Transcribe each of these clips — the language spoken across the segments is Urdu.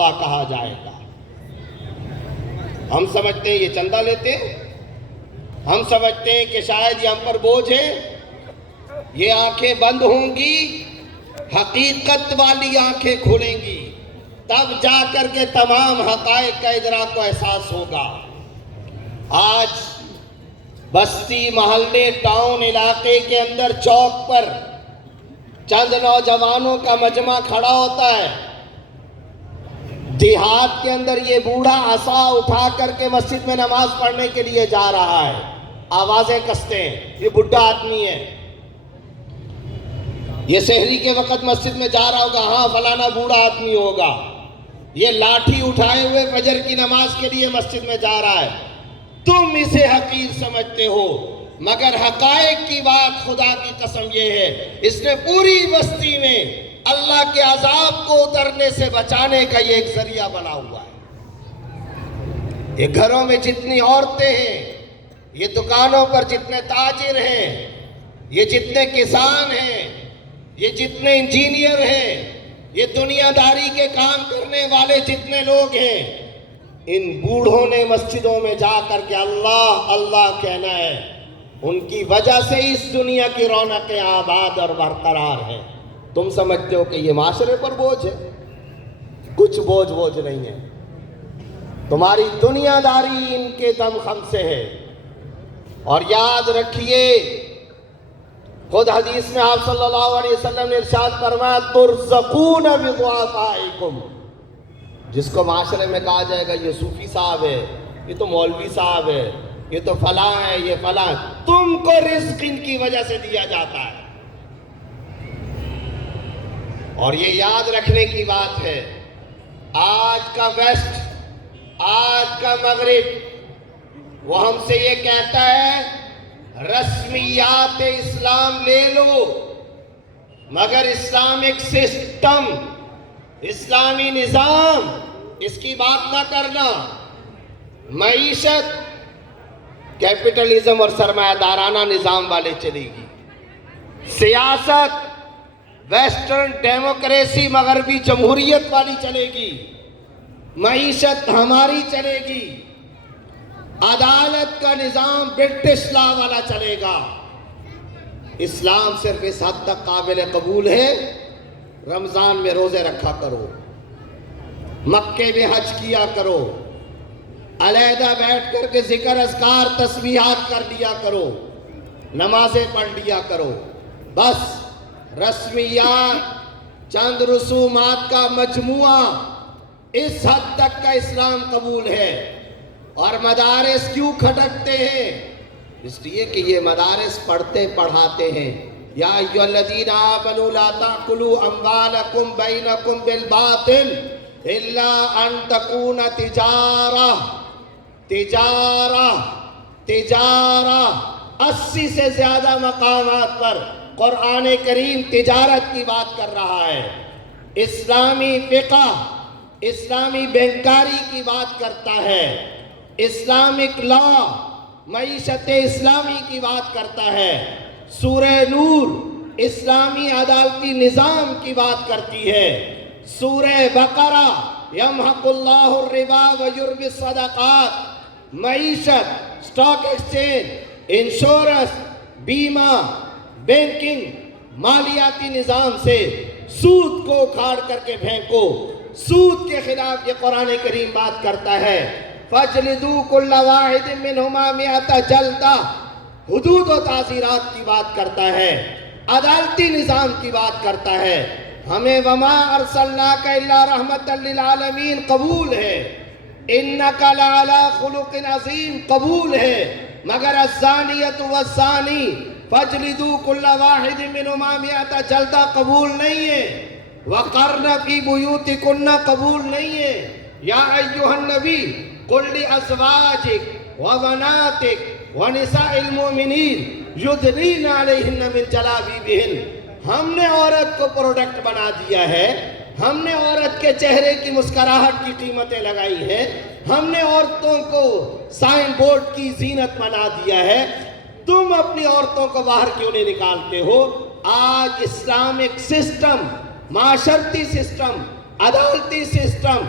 اللہ کہا جائے گا۔ ہم سمجھتے ہیں یہ چندہ لیتے ہیں، ہم سمجھتے ہیں کہ شاید یہ ہم پر بوجھ ہے۔ یہ آنکھیں بند ہوں گی، حقیقت والی آنکھیں کھلیں گی، تب جا کر کے تمام حقائق کا ادراک و احساس ہوگا۔ آج بستی، محلے، ٹاؤن، علاقے کے اندر چوک پر چند نوجوانوں کا مجمع کھڑا ہوتا ہے، دیہات کے اندر یہ بوڑھا عصا اٹھا کر کے مسجد میں نماز پڑھنے کے لیے جا رہا ہے، آوازیں کستے ہیں، یہ بڈھا آدمی ہے، یہ سحری کے وقت مسجد میں جا رہا ہوگا، ہاں فلانا بوڑھا آدمی ہوگا، یہ لاٹھی اٹھائے ہوئے فجر کی نماز کے لیے مسجد میں جا رہا ہے۔ تم اسے حقیر سمجھتے ہو، مگر حقائق کی بات خدا کی قسم یہ ہے، اس نے پوری بستی میں اللہ کے عذاب کو اترنے سے بچانے کا یہ ایک ذریعہ بنا ہوا ہے۔ یہ گھروں میں جتنی عورتیں ہیں، یہ دکانوں پر جتنے تاجر ہیں، یہ جتنے کسان ہیں، یہ جتنے انجینئر ہیں، یہ دنیا داری کے کام کرنے والے جتنے لوگ ہیں، ان بوڑھوں نے مسجدوں میں جا کر کے اللہ اللہ کہنا ہے، ان کی وجہ سے اس دنیا کی رونقیں آباد اور برقرار ہیں۔ تم سمجھتے ہو کہ یہ معاشرے پر بوجھ ہے؟ کچھ بوجھ نہیں ہے، تمہاری دنیا داری ان کے دم خم سے ہے۔ اور یاد رکھیے، خود حدیث میں آپ صلی اللہ علیہ وسلم نے ارشاد فرمایا ترزقون بضعفائکم، جس کو معاشرے میں کہا جائے گا یہ صوفی صاحب ہے، یہ تو مولوی صاحب ہے، یہ تو فلاں ہے، یہ فلاں، تم کو رزق ان کی وجہ سے دیا جاتا ہے۔ اور یہ یاد رکھنے کی بات ہے، آج کا ویسٹ، آج کا مغرب، وہ ہم سے یہ کہتا ہے رسمیات اسلام لے لو، مگر اسلامک سسٹم، اسلامی نظام، اس کی بات نہ کرنا۔ معیشت کیپٹلزم اور سرمایہ دارانہ نظام والے چلے گی، سیاست ویسٹرن ڈیموکریسی مغربی جمہوریت والی چلے گی، معیشت ہماری چلے گی، عدالت کا نظام برٹش لا والا چلے گا۔ اسلام صرف اس حد تک قابل قبول ہے، رمضان میں روزے رکھا کرو، مکے میں حج کیا کرو، علیحدہ بیٹھ کر کے ذکر اذکار تسبیحات کر لیا کرو، نمازیں پڑھ لیا کرو، بس رسمیات، چند رسومات کا مجموعہ، اس حد تک کا اسلام قبول ہے۔ اور مدارس کیوں کھٹکتے ہیں؟ اس لیے کہ یہ مدارس پڑھتے پڑھاتے ہیں، یا ایھا الذین آمنوا لا تأکلوا اموالکم بینکم بالباطل الا ان تکون تجارہ 80 سے زیادہ مقامات پر قرآن کریم تجارت کی بات کر رہا ہے، اسلامی فقہ، اسلامی بینکاری کی بات کرتا ہے، اسلامک لا، معیشت اسلامی کی بات کرتا ہے، سورہ نور اسلامی عدالتی نظام کی بات کرتی ہے، سورہ بقرہ یمحق اللہ الربا ویربی الصدقات، معیشت، سٹاک ایکسچینج، انشورنس، بیمہ، بینکنگ، مالیاتی نظام سے سود کو اکھاڑ کر کے پھینکو، سود کے خلاف یہ قرآن کریم بات کرتا ہے۔ فَاجْلِدُوا كُلَّ وَاحِدٍ مِّنْهُمَا مِائَةَ جَلْدَةٍ، حدود و تعزیرات کی بات کرتا ہے، عدالتی نظام کی بات کرتا ہے۔ ہمیں وَمَا أَرْسَلْنَاكَ إِلَّا رَحْمَةً لِّلْعَالَمِينَ قبول ہے، إِنَّكَ لَعَلَىٰ خُلُقٍ عَظِيمٍ قبول ہے، مگر الزَّانِيَةُ وَالزَّانِي فَاجْلِدُوا كُلَّ وَاحِدٍ مِّنْهُمَا مِائَةَ جَلْدَةٍ قبول نہیں ہے، وَقَرْنَ فِي بُيُوتِكُنَّ قبول نہیں ہے۔ یا ایھا النبی قل لأزواجک وبناتک ونساء المؤمنین یدنین علیہن من جلابیبہن، ہم نے عورت کو پروڈکٹ بنا دیا ہے، ہم نے عورت کے چہرے کی مسکراہٹ کی قیمتیں لگائی ہیں، ہم نے عورتوں کو سائن بورڈ کی زینت بنا دیا ہے، تم اپنی عورتوں کو باہر کیوں نہیں نکالتے ہو؟ آج اسلامک سسٹم، معاشرتی سسٹم، عدالتی سسٹم،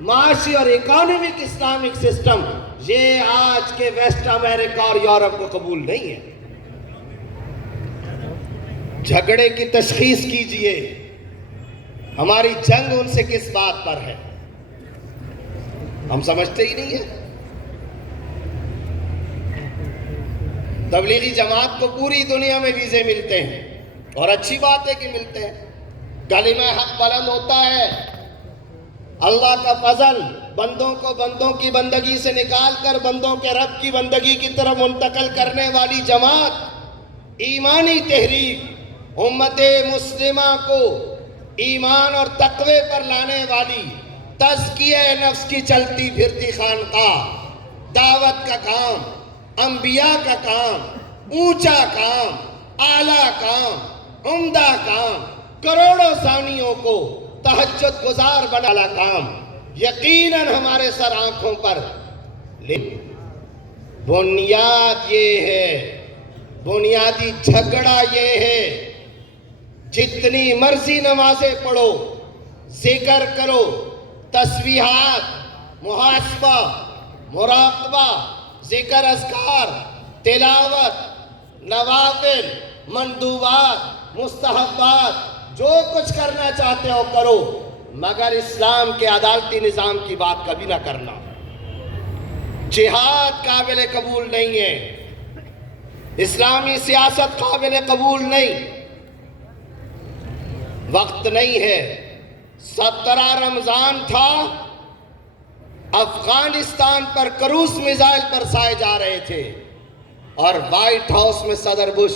معاشی اور اکانومک اسلامک سسٹم یہ آج کے ویسٹ امریکہ اور یورپ کو قبول نہیں ہے۔ جھگڑے کی تشخیص کیجئے، ہماری جنگ ان سے کس بات پر ہے؟ ہم سمجھتے ہی نہیں ہیں۔ تبلیغی جماعت کو پوری دنیا میں ویزے ملتے ہیں اور اچھی بات ہے کہ ملتے ہیں، کلمہ حق بلند ہوتا ہے۔ اللہ کا فضل بندوں کو بندوں کی بندگی سے نکال کر بندوں کے رب کی بندگی کی طرف منتقل کرنے والی جماعت، ایمانی تحریک، امت مسلمہ کو ایمان اور تقوی پر لانے والی، تزکیہ نفس کی چلتی پھرتی خانقاہ، دعوت کا کام، انبیاء کا کام، اونچا کام، اعلیٰ کام، عمدہ کام، کروڑوں ثانیوں کو تہجد گزار بنا کام، یقیناً ہمارے سر آنکھوں پر، لیکن بنیاد یہ ہے، بنیادی جھگڑا یہ ہے، جتنی مرضی نمازیں پڑھو، ذکر کرو، تسبیحات، محاسبہ، مراقبہ، ذکر اذکار، تلاوت، نوافل، مندوبات، مستحبات، جو کچھ کرنا چاہتے ہو کرو، مگر اسلام کے عدالتی نظام کی بات کبھی نہ کرنا۔ جہاد قابل قبول نہیں ہے، اسلامی سیاست قابل قبول نہیں، وقت نہیں ہے۔ 17 رمضان تھا، افغانستان پر کروز میزائل برسائے جا رہے تھے اور وائٹ ہاؤس میں صدر بش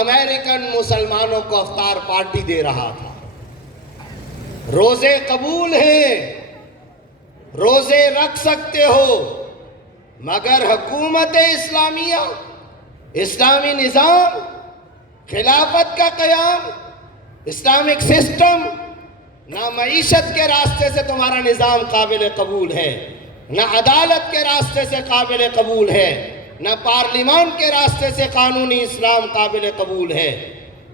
امریکن مسلمانوں کو افطار پارٹی دے رہا تھا۔ روزے قبول ہیں، روزے رکھ سکتے ہو، مگر حکومت اسلامیہ، اسلامی نظام، خلافت کا قیام، اسلامک سسٹم، نہ معیشت کے راستے سے تمہارا نظام قابل قبول ہے، نہ عدالت کے راستے سے قابل قبول ہے، نہ پارلیمان کے راستے سے قانونی اسلام قابل قبول ہے،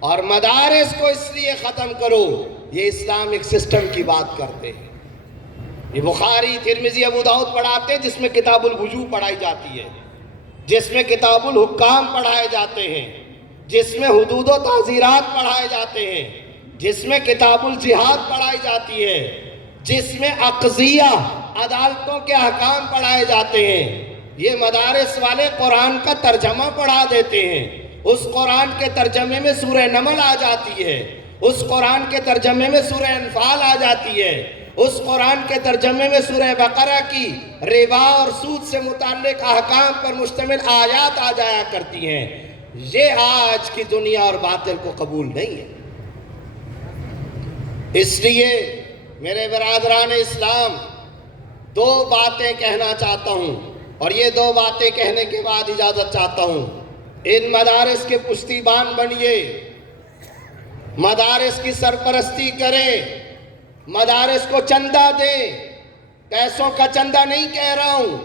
اور مدارس کو اس لیے ختم کرو، یہ اسلامک سسٹم کی بات کرتے ہیں۔ یہ بخاری، ترمذی، ابو داؤد پڑھاتے ہیں جس میں کتاب الوجوء پڑھائی جاتی ہے، جس میں کتاب الحکام پڑھائے جاتے ہیں، جس میں حدود و تعزیرات پڑھائے جاتے ہیں، جس میں کتاب الجہاد پڑھائی جاتی ہے، جس میں اقضیہ، عدالتوں کے احکام پڑھائے جاتے ہیں۔ یہ مدارس والے قرآن کا ترجمہ پڑھا دیتے ہیں، اس قرآن کے ترجمے میں سورہ نمل آ جاتی ہے، اس قرآن کے ترجمے میں سورہ انفال آ جاتی ہے، اس قرآن کے ترجمے میں سورہ بقرہ کی ربا اور سود سے متعلق احکام پر مشتمل آیات آ جایا کرتی ہیں۔ یہ آج کی دنیا اور باطل کو قبول نہیں ہے۔ اس لیے میرے برادران اسلام، دو باتیں کہنا چاہتا ہوں، اور یہ دو باتیں کہنے کے بعد اجازت چاہتا ہوں۔ ان مدارس کے پشتیبان بنیے، مدارس کی سرپرستی کریں، مدارس کو چندہ دیں، پیسوں کا چندہ نہیں کہہ رہا ہوں،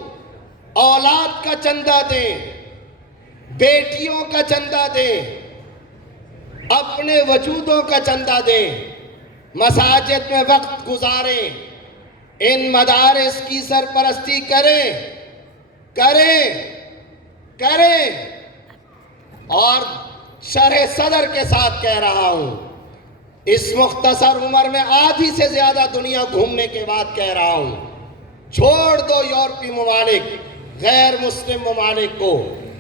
اولاد کا چندہ دیں، بیٹیوں کا چندہ دیں، اپنے وجودوں کا چندہ دیں، مساجد میں وقت گزاریں، ان مدارس کی سرپرستی کریں اور شرح صدر کے ساتھ کہہ رہا ہوں، اس مختصر عمر میں آدھی سے زیادہ دنیا گھومنے کے بعد کہہ رہا ہوں، چھوڑ دو یورپی ممالک، غیر مسلم ممالک کو،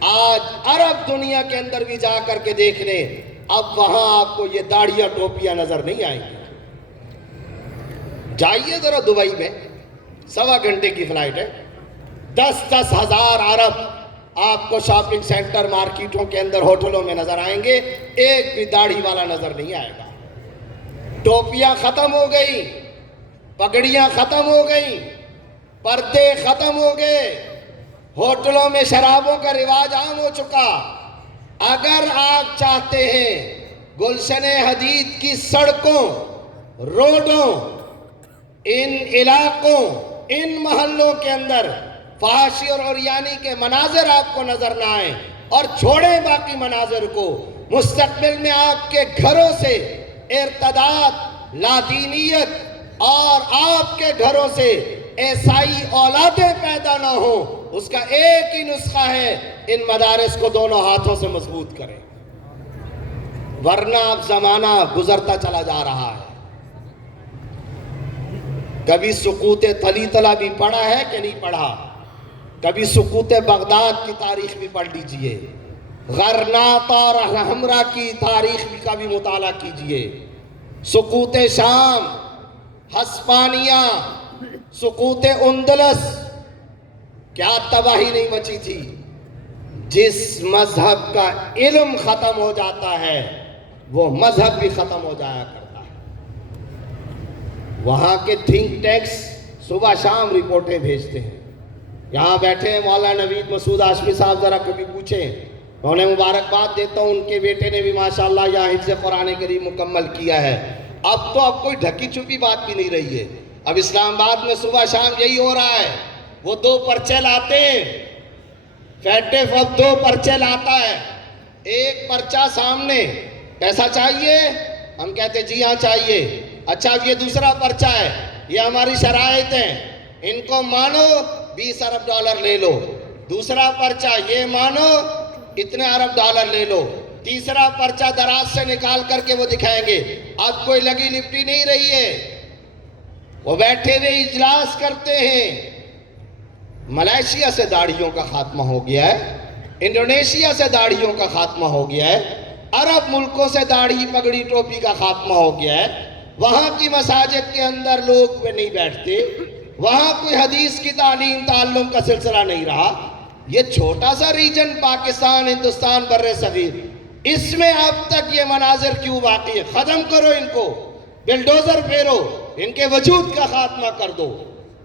آج عرب دنیا کے اندر بھی جا کر کے دیکھ لیں، اب وہاں آپ کو یہ داڑیاں ٹوپیاں نظر نہیں آئیں گی۔ جائیے ذرا دبئی میں، 1.25 گھنٹے کی فلائٹ ہے، 10 ہزار عرب آپ کو شاپنگ سینٹر، مارکیٹوں کے اندر، ہوٹلوں میں نظر آئیں گے، ایک بھی داڑھی والا نظر نہیں آئے گا۔ ٹوپیاں ختم ہو گئی، پگڑیاں ختم ہو گئی، پردے ختم ہو گئے، ہوٹلوں میں شرابوں کا رواج عام ہو چکا۔ اگر آپ چاہتے ہیں گلشن حدید کی سڑکوں، روڈوں، ان علاقوں، ان محلوں کے اندر فحاشی اور عریانی کے مناظر آپ کو نظر نہ آئیں، اور چھوڑیں باقی مناظر کو، مستقبل میں آپ کے گھروں سے ارتداد، لادینیت، اور آپ کے گھروں سے ایسائی اولادیں پیدا نہ ہوں، اس کا ایک ہی نسخہ ہے، ان مدارس کو دونوں ہاتھوں سے مضبوط کریں، ورنہ اب زمانہ گزرتا چلا جا رہا ہے۔ کبھی سقوط طلیطلہ بھی پڑھا ہے کہ نہیں پڑھا؟ کبھی سقوط بغداد کی تاریخ بھی پڑھ لیجئے، غرناطہ اور حمرہ کی تاریخ کا بھی مطالعہ کیجئے، سقوط شام، ہسپانیہ، سقوط اندلس، کیا تباہی نہیں مچی تھی۔ جس مذہب کا علم ختم ہو جاتا ہے وہ مذہب بھی ختم ہو جایا کرتا ہے۔ وہاں کے تھنک ٹینکس صبح شام رپورٹیں بھیجتے ہیں۔ یہاں بیٹھے ہیں مولانا نوید مسعود ہاشمی صاحب، ذرا کبھی پوچھیں، میں انہیں مبارکباد دیتا ہوں، ان کے بیٹے نے بھی ماشاءاللہ یہاں حفظ قرآن کریم مکمل کیا ہے۔ اب کوئی ڈھکی چھپی بات بھی نہیں رہی ہے، اب اسلام آباد میں صبح شام یہی ہو رہا ہے۔ وہ 2 پرچے لاتے ہیں، فیٹف اب 2 پرچے لاتا ہے، ایک پرچہ سامنے، پیسہ چاہیے؟ ہم کہتے جی ہاں چاہیے۔ اچھا اب یہ دوسرا پرچہ ہے، یہ ہماری شرائط ہیں، ان کو مانو 20 ارب ڈالر لے لو۔ دوسرا پرچہ، یہ مانو اتنے ارب ڈالر لے لو۔ تیسرا پرچہ دراز سے نکال کر کے وہ دکھائیں گے۔ اب کوئی لگی لپٹی نہیں رہی ہے، وہ بیٹھے ہوئے اجلاس کرتے ہیں۔ ملائیشیا سے داڑھیوں کا خاتمہ ہو گیا ہے، انڈونیشیا سے داڑھیوں کا خاتمہ ہو گیا ہے، عرب ملکوں سے داڑھی پگڑی ٹوپی کا خاتمہ ہو گیا ہے۔ وہاں کی مساجد کے اندر لوگ نہیں بیٹھتے، وہاں کوئی حدیث کی تعلیم تعلم کا سلسلہ نہیں رہا۔ یہ چھوٹا سا ریجن پاکستان، ہندوستان، بر صغیر، اس میں اب تک یہ مناظر کیوں باقی ہے؟ ختم کرو ان کو، بلڈوزر پھیرو، ان کے وجود کا خاتمہ کر دو۔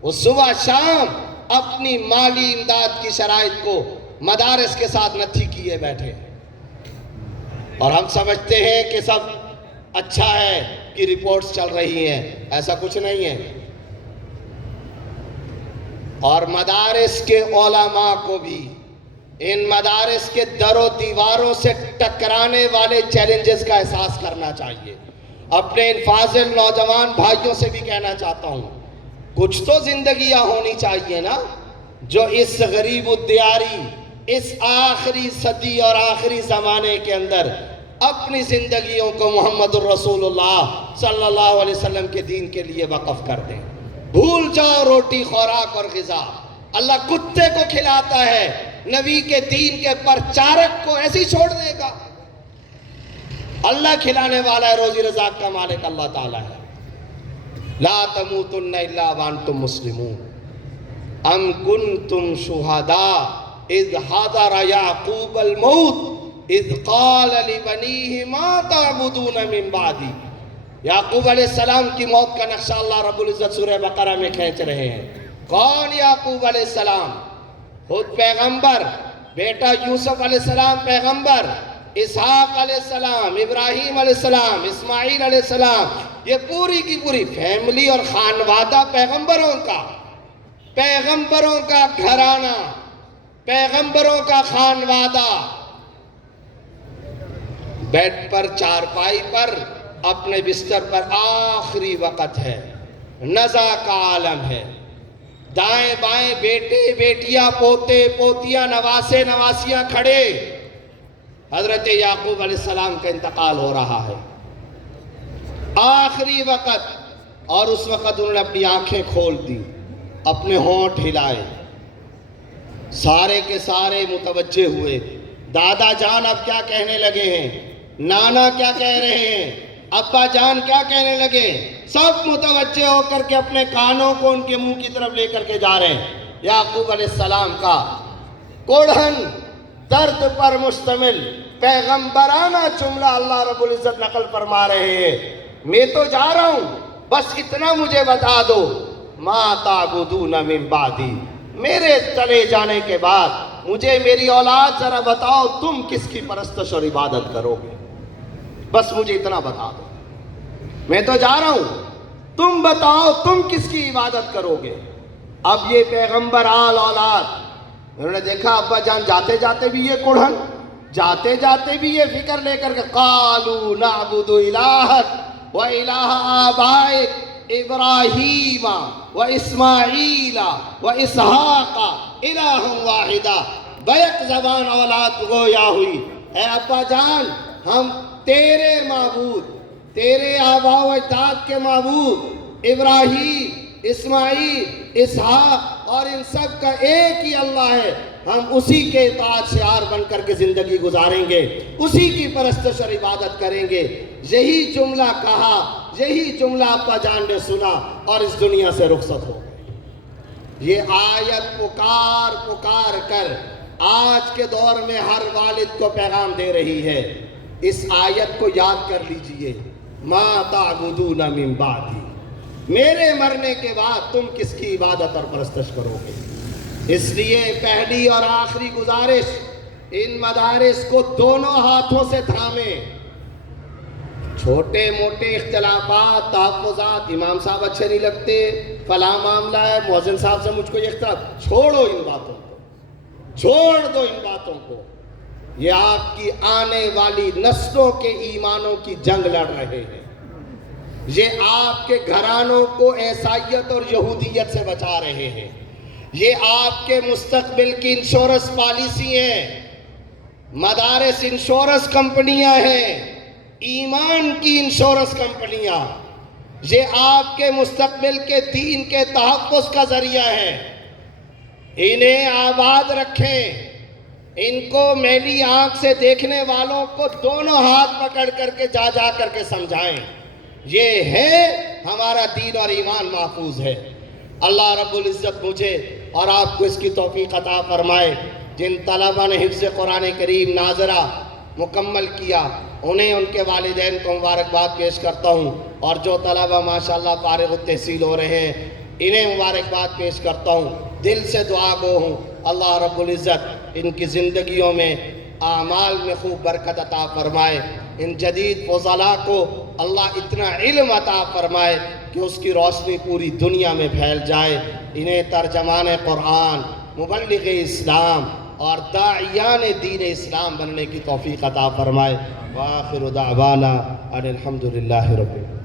وہ صبح شام اپنی مالی امداد کی شرائط کو مدارس کے ساتھ نتھی کیے بیٹھے، اور ہم سمجھتے ہیں کہ سب اچھا ہے کہ رپورٹس چل رہی ہیں، ایسا کچھ نہیں ہے۔ اور مدارس کے علماء کو بھی ان مدارس کے در و دیواروں سے ٹکرانے والے چیلنجز کا احساس کرنا چاہیے۔ اپنے ان فاضل نوجوان بھائیوں سے بھی کہنا چاہتا ہوں، کچھ تو زندگیاں ہونی چاہیے نا، جو اس غریب الدیاری، اس آخری صدی اور آخری زمانے کے اندر اپنی زندگیوں کو محمد الرسول اللہ صلی اللہ علیہ وسلم کے دین کے لیے وقف کر دیں۔ بھول جاؤ روٹی خوراک اور غذا، اللہ کتے کو کھلاتا ہے، نبی کے دین کے پرچارک کو ایسی چھوڑ دے گا؟ اللہ کھلانے والا ہے، روزی رزاق کا مالک اللہ تعالیٰ ہے۔ لا تموتن الا وانتم مسلمون ام کنتم شہداء اذ حضر یعقوب الموت اذ قال لبنیہ ما تعبدون من بعدی۔ یعقوب علیہ السلام کی موت کا نقشہ اللہ رب العزت سورہ بقرہ میں کھینچ رہے ہیں۔ کون یعقوب علیہ السلام؟ خود پیغمبر، بیٹا یوسف علیہ السلام پیغمبر، اسحاق علیہ السلام، ابراہیم علیہ السلام، اسماعیل علیہ السلام، یہ پوری کی پوری فیملی اور خانوادہ پیغمبروں کا گھرانہ، پیغمبروں کا خانوادہ، بیڈ پر، چارپائی پر، اپنے بستر پر آخری وقت ہے، نزا کا عالم ہے، دائیں بائیں بیٹے بیٹیاں، پوتے پوتیاں، نواسے نواسیاں کھڑے، حضرت یعقوب علیہ السلام کا انتقال ہو رہا ہے، آخری وقت۔ اور اس وقت انہوں نے اپنی آنکھیں کھول دی، اپنے ہونٹ ہلائے، سارے کے سارے متوجہ ہوئے۔ دادا جان اب کیا کہنے لگے ہیں، نانا کیا کہہ رہے ہیں، ابا جان کیا کہنے لگے، سب متوجہ ہو کر کے اپنے کانوں کو ان کے منہ کی طرف لے کر کے جا رہے ہیں۔ یعقوب علیہ السلام کا کوڑھن درد پر مشتمل پیغمبرانہ جملہ اللہ رب العزت نقل فرما رہے ہیں، میں تو جا رہا ہوں، بس اتنا مجھے بتا دو، ما تعبدون من بعدی، میرے چلے جانے کے بعد مجھے میری اولاد ذرا بتاؤ تم کس کی پرستش اور عبادت کرو گے، بس مجھے اتنا بتا دو، میں تو جا رہا ہوں، تم بتاؤ تم کس کی عبادت کرو گے۔ اب یہ پیغمبر آل اولاد، انہوں نے دیکھا ابا جان جاتے جاتے بھی یہ کوڑھن، جاتے جاتے بھی یہ فکر لے کر کے قالوا نعبد الہک و الہ آبائک ابراہیم و اسماعیل و اسحاق الہ واحدہ، بیک زبان اولاد گویا ہوئی، اے ابا جان ہم تیرے معبود، تیرے آباء و اجداد کے معبود ابراہیم، اسماعیل، اسحاق اور ان سب کا ایک ہی اللہ ہے، ہم اسی کے اطاعت شعار بن کر کے زندگی گزاریں گے، اسی کی پرستش اور عبادت کریں گے۔ یہی جملہ کہا، یہی جملہ ابا جان نے سنا اور اس دنیا سے رخصت ہو گئے۔ یہ آیت پکار پکار کر آج کے دور میں ہر والد کو پیغام دے رہی ہے۔ اس آیت کو یاد کر لیجئے، ما تعبدون من بعدی، میرے مرنے کے بعد تم کس کی عبادت اور پرستش کرو گے؟ اس لیے پہلی اور آخری گزارش، ان مدارس کو دونوں ہاتھوں سے تھامیں۔ چھوٹے موٹے اختلافات، تحفظات، امام صاحب اچھے نہیں لگتے، فلاں معاملہ ہے، مؤذن صاحب سے مجھ کو یہ اختلاف، چھوڑو ان باتوں کو، چھوڑ دو ان باتوں کو۔ یہ آپ کی آنے والی نسلوں کے ایمانوں کی جنگ لڑ رہے ہیں، یہ آپ کے گھرانوں کو عیسائیت اور یہودیت سے بچا رہے ہیں، یہ آپ کے مستقبل کی انشورنس پالیسی ہیں، مدارس انشورنس کمپنیاں ہیں، ایمان کی انشورنس کمپنیاں، یہ آپ کے مستقبل کے دین کے تحفظ کا ذریعہ ہے۔ انہیں آباد رکھیں، ان کو میلی آنکھ سے دیکھنے والوں کو دونوں ہاتھ پکڑ کر کے جا جا کر کے سمجھائیں، یہ ہے ہمارا دین اور ایمان محفوظ ہے۔ اللہ رب العزت مجھے اور آپ کو اس کی توفیق عطا فرمائے۔ جن طلبہ نے حفظ قرآن کریم ناظرہ مکمل کیا انہیں ان کے والدین کو مبارکباد پیش کرتا ہوں، اور جو طلبہ ماشاءاللہ فارغ التحصیل ہو رہے ہیں انہیں مبارکباد پیش کرتا ہوں۔ دل سے دعا گو ہوں اللہ رب العزت ان کی زندگیوں میں اعمال میں خوب برکت عطا فرمائے، ان جدید فضلاء کو اللہ اتنا علم عطا فرمائے کہ اس کی روشنی پوری دنیا میں پھیل جائے، انہیں ترجمان قرآن، مبلغ اسلام اور داعیان دین اسلام بننے کی توفیق عطا فرمائے۔ وآخر دعوانا ان الحمدللہ رب العالمین۔